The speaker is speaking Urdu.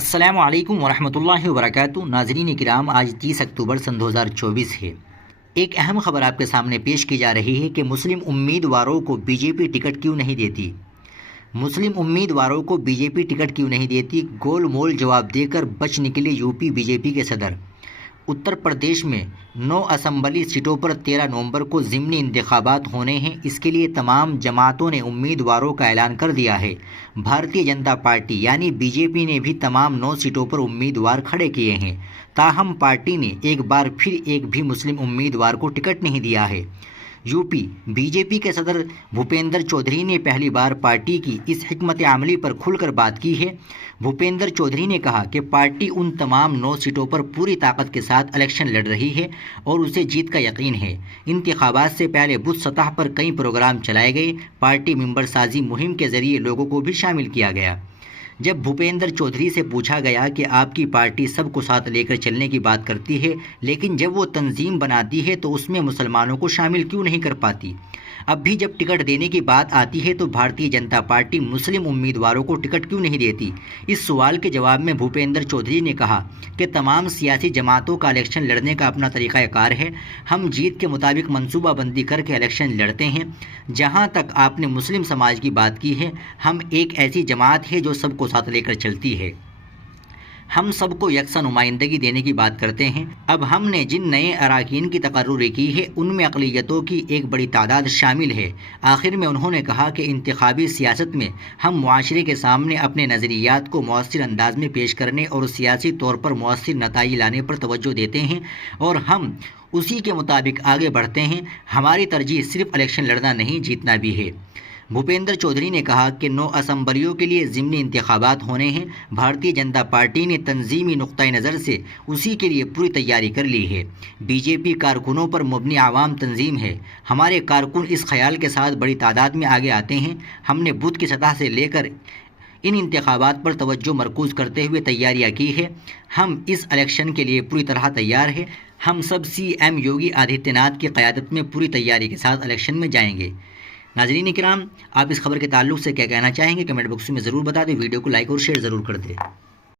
السلام علیکم ورحمۃ اللہ وبرکاتہ۔ ناظرین کرام، آج 30 اکتوبر سن 2024 ہے۔ ایک اہم خبر آپ کے سامنے پیش کی جا رہی ہے کہ مسلم امیدواروں کو بی جے پی ٹکٹ کیوں نہیں دیتی۔ مسلم امیدواروں کو بی جے پی ٹکٹ کیوں نہیں دیتی، گول مول جواب دے کر بچ نکلے یو پی بی جے پی کے صدر۔ اتر پردیش میں 9 اسمبلی سیٹوں پر 13 نومبر کو ضمنی انتخابات ہونے ہیں۔ اس کے لیے تمام جماعتوں نے امیدواروں کا اعلان کر دیا ہے۔ بھارتیہ جنتا پارٹی یعنی بی جے پی نے بھی تمام 9 سیٹوں پر امیدوار کھڑے کیے ہیں، تاہم پارٹی نے ایک بار پھر ایک بھی مسلم امیدوار کو ٹکٹ نہیں دیا ہے۔ یو پی بی جے پی کے صدر بھوپیندر چودھری نے پہلی بار پارٹی کی اس حکمت عملی پر کھل کر بات کی ہے۔ بھوپیندر چودھری نے کہا کہ پارٹی ان تمام 9 سیٹوں پر پوری طاقت کے ساتھ الیکشن لڑ رہی ہے اور اسے جیت کا یقین ہے۔ انتخابات سے پہلے بوتھ سطح پر کئی پروگرام چلائے گئے، پارٹی ممبر سازی مہم کے ذریعے لوگوں کو بھی شامل کیا گیا۔ جب بھوپیندر چودھری سے پوچھا گیا کہ آپ کی پارٹی سب کو ساتھ لے کر چلنے کی بات کرتی ہے، لیکن جب وہ تنظیم بناتی ہے تو اس میں مسلمانوں کو شامل کیوں نہیں کر پاتی، اب بھی جب ٹکٹ دینے کی بات آتی ہے تو بھارتیہ جنتا پارٹی مسلم امیدواروں کو ٹکٹ کیوں نہیں دیتی، اس سوال کے جواب میں بھوپیندر چودھری نے کہا کہ تمام سیاسی جماعتوں کا الیکشن لڑنے کا اپنا طریقہ کار ہے۔ ہم جیت کے مطابق منصوبہ بندی کر کے الیکشن لڑتے ہیں۔ جہاں تک آپ نے مسلم سماج کی بات کی ہے، ہم ایک ایسی جماعت ہے جو سب کو ساتھ لے کر چلتی ہے۔ ہم سب کو یکساں نمائندگی دینے کی بات کرتے ہیں۔ اب ہم نے جن نئے اراکین کی تقرری کی ہے ان میں اقلیتوں کی ایک بڑی تعداد شامل ہے۔ آخر میں انہوں نے کہا کہ انتخابی سیاست میں ہم معاشرے کے سامنے اپنے نظریات کو مؤثر انداز میں پیش کرنے اور سیاسی طور پر مؤثر نتائج لانے پر توجہ دیتے ہیں اور ہم اسی کے مطابق آگے بڑھتے ہیں۔ ہماری ترجیح صرف الیکشن لڑنا نہیں، جیتنا بھی ہے۔ بھوپیندر چودھری نے کہا کہ 9 اسمبلیوں کے لیے ضمنی انتخابات ہونے ہیں۔ بھارتیہ جنتا پارٹی نے تنظیمی نقطۂ نظر سے اسی کے لیے پوری تیاری کر لی ہے۔ بی جے پی کارکنوں پر مبنی عوام تنظیم ہے۔ ہمارے کارکن اس خیال کے ساتھ بڑی تعداد میں آگے آتے ہیں۔ ہم نے بوتھ کی سطح سے لے کر ان انتخابات پر توجہ مرکوز کرتے ہوئے تیاریاں کی ہے۔ ہم اس الیکشن کے لیے پوری طرح تیار ہیں۔ ہم سب سی ایم یوگی آدتیہ ناتھ کی قیادت میں پوری تیاری کے ساتھ الیکشن میں جائیں گے۔ ناظرین کرام، آپ اس خبر کے تعلق سے کیا کہنا چاہیں گے؟ کمنٹ باکس میں ضرور بتا دیں۔ ویڈیو کو لائک اور شیئر ضرور کر دیں۔